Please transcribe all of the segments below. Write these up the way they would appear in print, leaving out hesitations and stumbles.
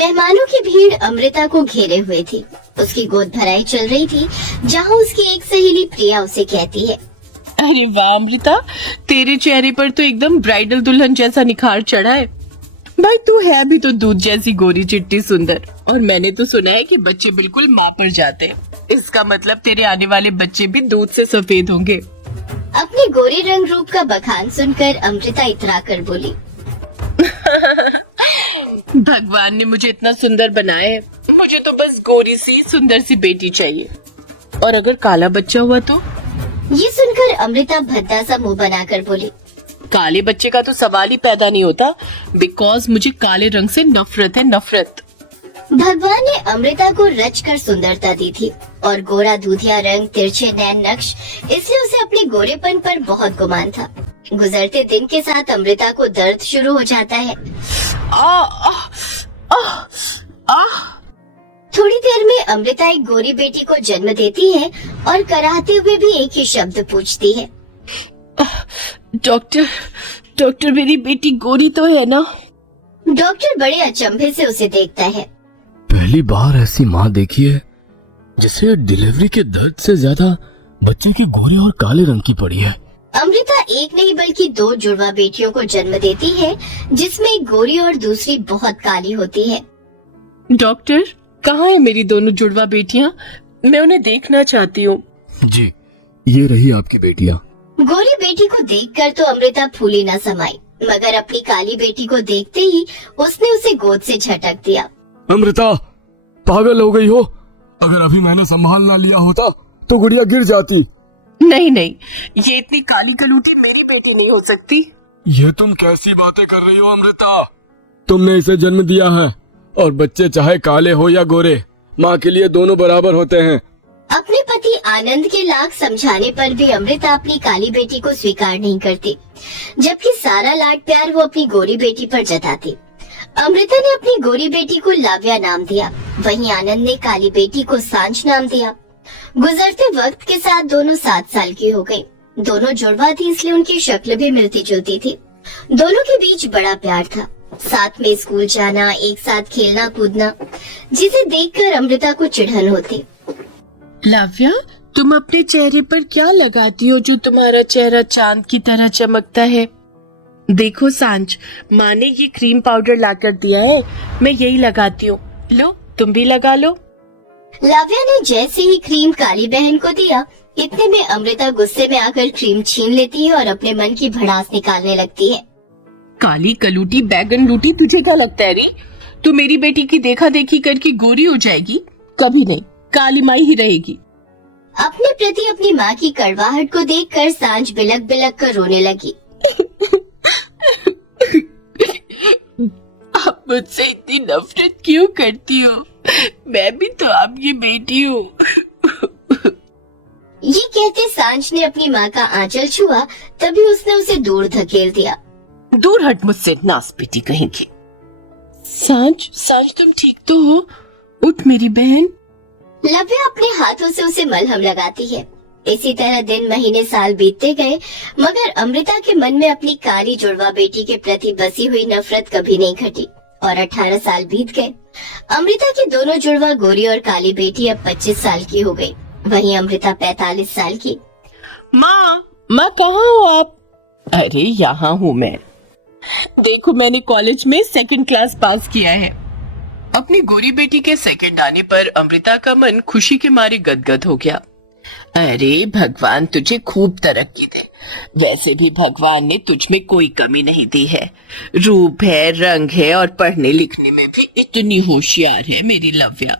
मेहमानों की भीड़ अमृता को घेरे हुए थी। उसकी गोद भराई चल रही थी, जहाँ उसकी एक सहेली प्रिया उसे कहती है, अरे वाह अमृता, तेरे चेहरे पर तो एकदम ब्राइडल दुल्हन जैसा निखार चढ़ा है। भाई तू है भी तो दूध जैसी गोरी चिट्टी सुंदर, और मैंने तो सुना है कि बच्चे बिल्कुल माँ पर जाते हैं। इसका मतलब तेरे आने वाले बच्चे भी दूध से सफेद होंगे। अपने गोरे रंग रूप का बखान सुनकर अमृता इतरा कर बोली, भगवान ने मुझे इतना सुंदर बनाया है, मुझे तो बस गोरी सी सुंदर सी बेटी चाहिए। और अगर काला बच्चा हुआ तो? ये सुनकर अमृता भद्दा सा मुंह बनाकर बोली, काले बच्चे का तो सवाल ही पैदा नहीं होता, बिकॉज मुझे काले रंग से नफरत है, नफरत। भगवान ने अमृता को रच कर सुंदरता दी थी और गोरा दूधिया रंग, तिरछे नैन नक्श, इसलिए उसे अपने गोरेपन पर बहुत गुमान था। गुजरते दिन के साथ अमृता को दर्द शुरू हो जाता है। थोड़ी देर में अमृता एक गोरी बेटी को जन्म देती है और कराहते हुए भी एक ही शब्द पूछती है, डॉक्टर मेरी बेटी गोरी तो है ना? डॉक्टर बड़े अचंभे से उसे देखता है। पहली बार ऐसी माँ देखी है जिसे डिलीवरी के दर्द से ज्यादा बच्चे के गोरे और काले रंग की पड़ी है। अमृता एक नहीं बल्कि 2 जुड़वा बेटियों को जन्म देती है, जिसमें एक गोरी और दूसरी बहुत काली होती है। डॉक्टर, कहाँ है मेरी दोनों जुड़वा बेटियाँ? मैं उन्हें देखना चाहती हूँ। जी, ये रही आपकी बेटियाँ। गोरी बेटी को देखकर तो अमृता फूली न समाई, मगर अपनी काली बेटी को देखते ही उसने उसे गोद से झटक दिया। अमृता, पागल हो गई हो? अगर अभी मैंने संभाल ना लिया होता तो गुड़िया गिर जाती। नहीं, ये इतनी काली कलूटी मेरी बेटी नहीं हो सकती। ये तुम कैसी बातें कर रही हो अमृता? तुमने इसे जन्म दिया है और बच्चे चाहे काले हो या गोरे, माँ के लिए दोनों बराबर होते हैं। अपने पति आनंद के लाख समझाने पर भी अमृता अपनी काली बेटी को स्वीकार नहीं करती, जबकि सारा लाड प्यार वो अपनी गोरी बेटी पर जताती। अमृता ने अपनी गोरी बेटी को लाव्या नाम दिया, वहीं आनंद ने काली बेटी को सांझ नाम दिया। गुजरते वक्त के साथ दोनों 7 साल की हो गई। दोनों जुड़वा थी, इसलिए उनकी शक्ल भी मिलती जुलती थी। दोनों के बीच बड़ा प्यार था, साथ में स्कूल जाना, एक साथ खेलना कूदना, जिसे देखकर अमृता को चिढ़न होती। लाव्या, तुम अपने चेहरे पर क्या लगाती हो जो तुम्हारा चेहरा चांद की तरह चमकता है? देखो सांझ, माँ ने ये क्रीम पाउडर लाकर दिया है, मैं यही लगाती हूँ। लो, तुम भी लगा लो। लाव्या ने जैसे ही क्रीम काली बहन को दिया, इतने में अमृता गुस्से में आकर क्रीम छीन लेती है और अपने मन की भड़ास निकालने लगती है। काली कलूटी बैगन लूटी, तुझे क्या लगता है रे? तू मेरी बेटी की देखा देखी करके गोरी हो जाएगी? कभी नहीं, काली माई ही रहेगी। अपने प्रति अपनी माँ की कड़वाहट को देखकर सांझ बिलक बिलक कर रोने लगी। आप मुझसे इतनी नफरत क्यों करती हो? मैं भी तो आपकी बेटी हूँ। ये कहते सांझ ने अपनी माँ का आंचल छुआ, तभी उसने उसे दूर धकेल दिया। दूर हट मुझसे, नास बेटी कहीं की। सांझ तुम ठीक तो हो? उठ मेरी बहन। लाव्या अपने हाथों से उसे मलहम लगाती है। इसी तरह दिन महीने साल बीतते गए, मगर अमृता के मन में अपनी काली जुड़वा बेटी के प्रति बसी हुई नफरत कभी नहीं घटी और 18 साल बीत गए। अमृता की दोनों जुड़वा गोरी और काली बेटी अब 25 साल की हो गई, वहीं अमृता 45 साल की। माँ कहाँ हो आप? अरे यहाँ हूँ मैं। देखो, मैंने कॉलेज में 2nd क्लास पास किया है। अपनी गोरी बेटी के 2nd आने पर अमृता का मन खुशी के मारे गदगद हो गया। अरे भगवान तुझे खूब तरक्की दे। वैसे भी भगवान ने तुझ में कोई कमी नहीं दी है। रूप है, रंग है और पढ़ने लिखने में भी इतनी होशियार है मेरी लव्या।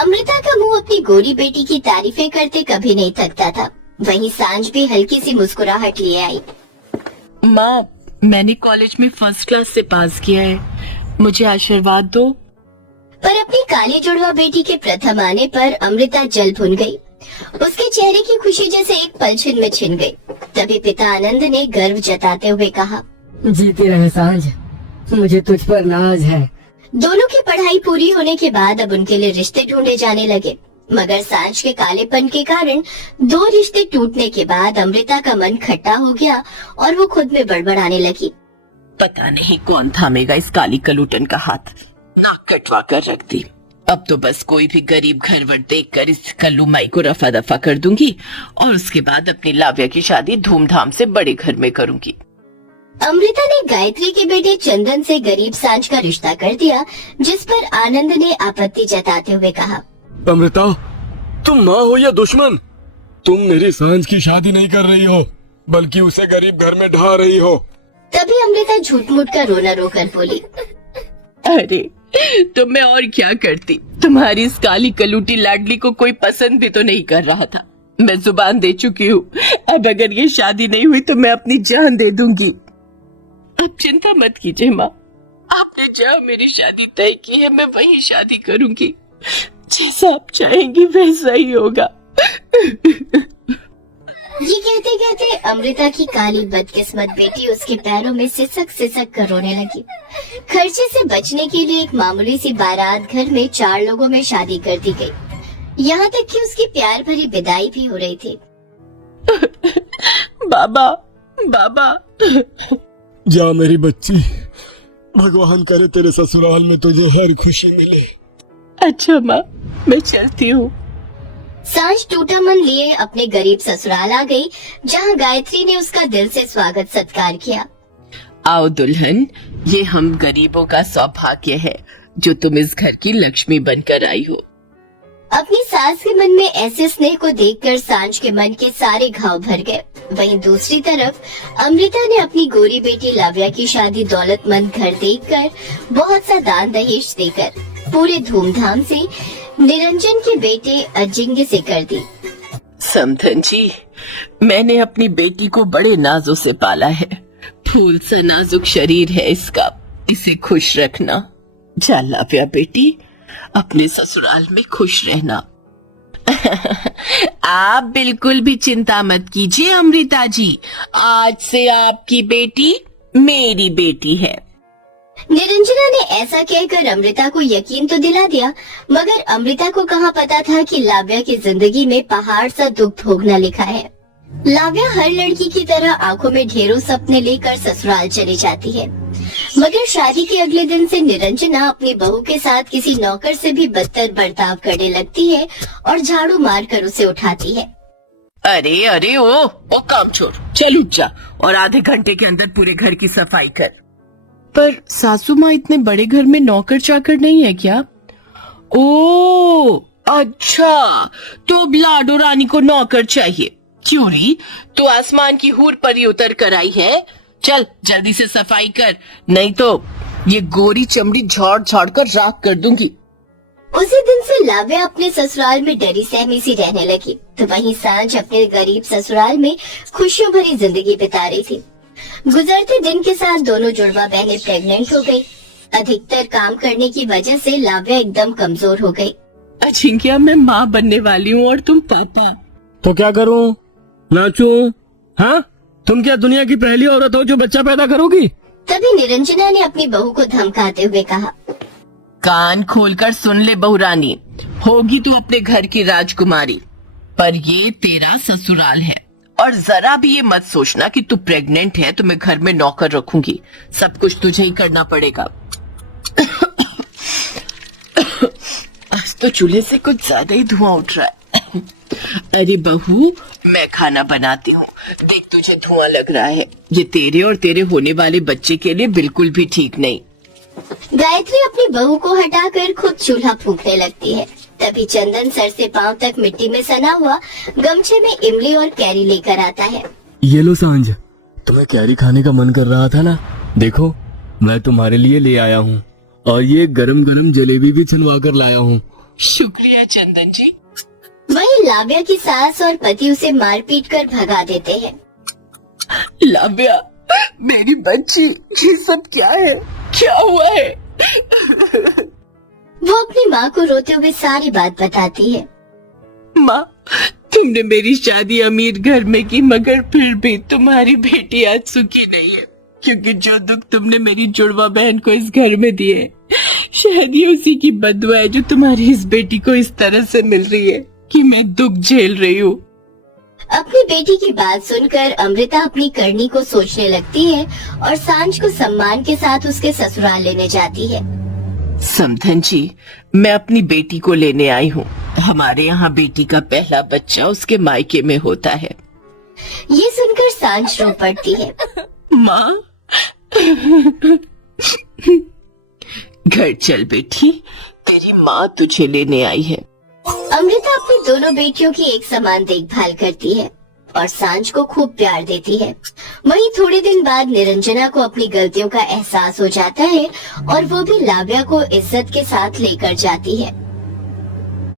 अमृता का मुंह अपनी गोरी बेटी की तारीफें करते कभी नहीं थकता था। वहीं सांझ भी हल्की सी मुस्कुराहट लिए आई। माँ, मैंने कॉलेज में 1st क्लास से पास किया है, मुझे आशीर्वाद दो। पर अपनी काली जुड़वा बेटी के प्रथम आने पर अमृता जल भुन गई। उसके चेहरे की खुशी जैसे एक पलछिन में छिन गई। तभी पिता आनंद ने गर्व जताते हुए कहा, जीती रहे सांझ, मुझे तुझ पर नाज है। दोनों की पढ़ाई पूरी होने के बाद अब उनके लिए रिश्ते ढूंढे जाने लगे, मगर सांझ के कालेपन के कारण 2 रिश्ते टूटने के बाद अमृता का मन खट्टा हो गया और वो खुद में बड़बड़ाने लगी। पता नहीं कौन थामेगा इस काली कलूटन का हाथ। नाक कटवा कर रख दी। अब तो बस कोई भी गरीब घरवर देखकर इस कल्लू माई को रफा दफा कर दूंगी और उसके बाद अपनी लाव्या की शादी धूमधाम से बड़े घर में करूंगी। अमृता ने गायत्री के बेटे चंदन से गरीब सांझ का रिश्ता कर दिया, जिस पर आनंद ने आपत्ति जताते हुए कहा, अमृता, तुम माँ हो या दुश्मन, तुम मेरी सांझ की शादी नहीं कर रही हो बल्कि उसे गरीब घर में ढा रही हो। तभी अमृता झूठ मूठ का रोना रोकर बोली, अरे तो मैं और क्या करती, तुम्हारी इस काली कलूटी लाडली को कोई पसंद भी तो नहीं कर रहा था। मैं जुबान दे चुकी हूँ, अब अगर ये शादी नहीं हुई तो मैं अपनी जान दे दूंगी। अब चिंता मत कीजिए माँ, आपने जहाँ मेरी शादी तय की है मैं वही शादी करूंगी, जैसा आप चाहेंगी वैसा ही होगा। ये कहते कहते अमृता की काली बदकिस्मत बेटी उसके पैरों में सिसक सिसक कर रोने लगी। खर्चे से बचने के लिए एक मामूली सी बारात घर में 4 लोगों में शादी कर दी गई। यहाँ तक कि उसकी प्यार भरी विदाई भी हो रही थी। बाबा, बाबा। जा मेरी बच्ची, भगवान करे तेरे ससुराल में तुझे हर खुशी मिले। अच्छा माँ, मैं चलती हूँ। सांझ टूटा मन लिए अपने गरीब ससुराल आ गई, जहाँ गायत्री ने उसका दिल से स्वागत सत्कार किया। आओ दुल्हन, ये हम गरीबों का सौभाग्य है जो तुम इस घर की लक्ष्मी बनकर आई हो। अपनी सास के मन में ऐसे स्नेह को देखकर सांझ के मन के सारे घाव भर गए। वहीं दूसरी तरफ अमृता ने अपनी गोरी बेटी लाव्या की शादी दौलतमंद घर देखकर, बहुत सा दान दहेज देकर पूरे धूमधाम से निरंजन के बेटे अजिंक्य से कर दी। समधन जी, मैंने अपनी बेटी को बड़े नाजों से पाला है। फूल सा नाजुक शरीर है इसका, इसे खुश रखना। जा लाव्या बेटी, अपने ससुराल में खुश रहना। आप बिल्कुल भी चिंता मत कीजिए अमृता जी, आज से आपकी बेटी मेरी बेटी है। निरंजना ने ऐसा कहकर अमृता को यकीन तो दिला दिया, मगर अमृता को कहाँ पता था कि लाव्या की जिंदगी में पहाड़ सा दुख भोगना लिखा है। लाव्या हर लड़की की तरह आंखों में ढेरों सपने लेकर ससुराल चली जाती है, मगर शादी के अगले दिन से निरंजना अपनी बहू के साथ किसी नौकर से भी बदतर बर्ताव करने लगती है और झाड़ू मारकर उसे उठाती है। अरे अरे ओ काम छोड़, चल उठ जा और आधे घंटे के अंदर पूरे घर की सफाई कर। पर सासू माँ, इतने बड़े घर में नौकर चाकर नहीं है क्या? ओ अच्छा, तो अब लाडो रानी को नौकर चाहिए। क्यों री, तू आसमान की हूर परी उतर कर आई है? चल जल्दी से सफाई कर, नहीं तो ये गोरी चमड़ी झाड़ झाड़ कर राख कर दूंगी। उसी दिन से लाव्या अपने ससुराल में डरी सहमी सी रहने लगी, तो वहीं सांझ अपने गरीब ससुराल में खुशियों भरी जिंदगी बिता रही थी। गुजरते दिन के साथ दोनों जुड़वा बहनें प्रेग्नेंट हो गई। अधिकतर काम करने की वजह से लाव्या एकदम कमजोर हो गई। अजिंक्य, मैं माँ बनने वाली हूँ और तुम पापा। तो क्या करूं? नाचूं? हाँ, तुम क्या दुनिया की पहली औरत हो जो बच्चा पैदा करोगी? तभी निरंजना ने अपनी बहू को धमकाते हुए कहा, कान खोलकर सुन ले बहुरानी, होगी तू अपने घर की राजकुमारी, पर ये तेरा ससुराल है और जरा भी ये मत सोचना कि तू प्रेग्नेंट है तो मैं घर में नौकर रखूंगी। सब कुछ तुझे ही करना पड़ेगा। आज तो चूल्हे से कुछ ज्यादा ही धुआं उठ रहा है। अरे बहू, मैं खाना बनाती हूँ, देख तुझे धुआं लग रहा है। ये तेरे और तेरे होने वाले बच्चे के लिए बिल्कुल भी ठीक नहीं। गायत्री अपनी बहू को हटाकर खुद चूल्हा फूंकने लगती है। तभी चंदन सर से पांव तक मिट्टी में सना हुआ गमछे में इमली और कैरी लेकर आता है। ये लो सांझ, तुम्हें कैरी खाने का मन कर रहा था ना, देखो मैं तुम्हारे लिए ले आया हूँ और ये गरम गरम जलेबी भी छिलवा कर लाया हूँ। शुक्रिया चंदन जी। वहीं लाव्या की सास और पति उसे मार पीट कर भगा देते हैं। लाव्या, मेरी बच्ची, ये सब क्या है? क्या हुआ है? वो अपनी माँ को रोते हुए सारी बात बताती है। माँ, तुमने मेरी शादी अमीर घर में की, मगर फिर भी तुम्हारी बेटी आज सुखी नहीं है, क्योंकि जो दुख तुमने मेरी जुड़वा बहन को इस घर में दिए, शायद ये उसी की बददुआ है जो तुम्हारी इस बेटी को इस तरह से मिल रही है कि मैं दुख झेल रही हूँ। अपनी बेटी की बात सुनकर अमृता अपनी करनी को सोचने लगती है और सांझ को सम्मान के साथ उसके ससुराल लेने जाती है। समधन जी, मैं अपनी बेटी को लेने आई हूँ। हमारे यहाँ बेटी का पहला बच्चा उसके मायके में होता है। ये सुनकर सांझ रो पड़ती है। माँ, घर चल बेटी, तेरी माँ तुझे लेने आई है। अमृता अपनी दोनों बेटियों की एक समान देखभाल करती है और सांझ को खूब प्यार देती है। वहीं थोड़े दिन बाद निरंजना को अपनी गलतियों का एहसास हो जाता है और वो भी लाव्या को इज्जत के साथ लेकर जाती है।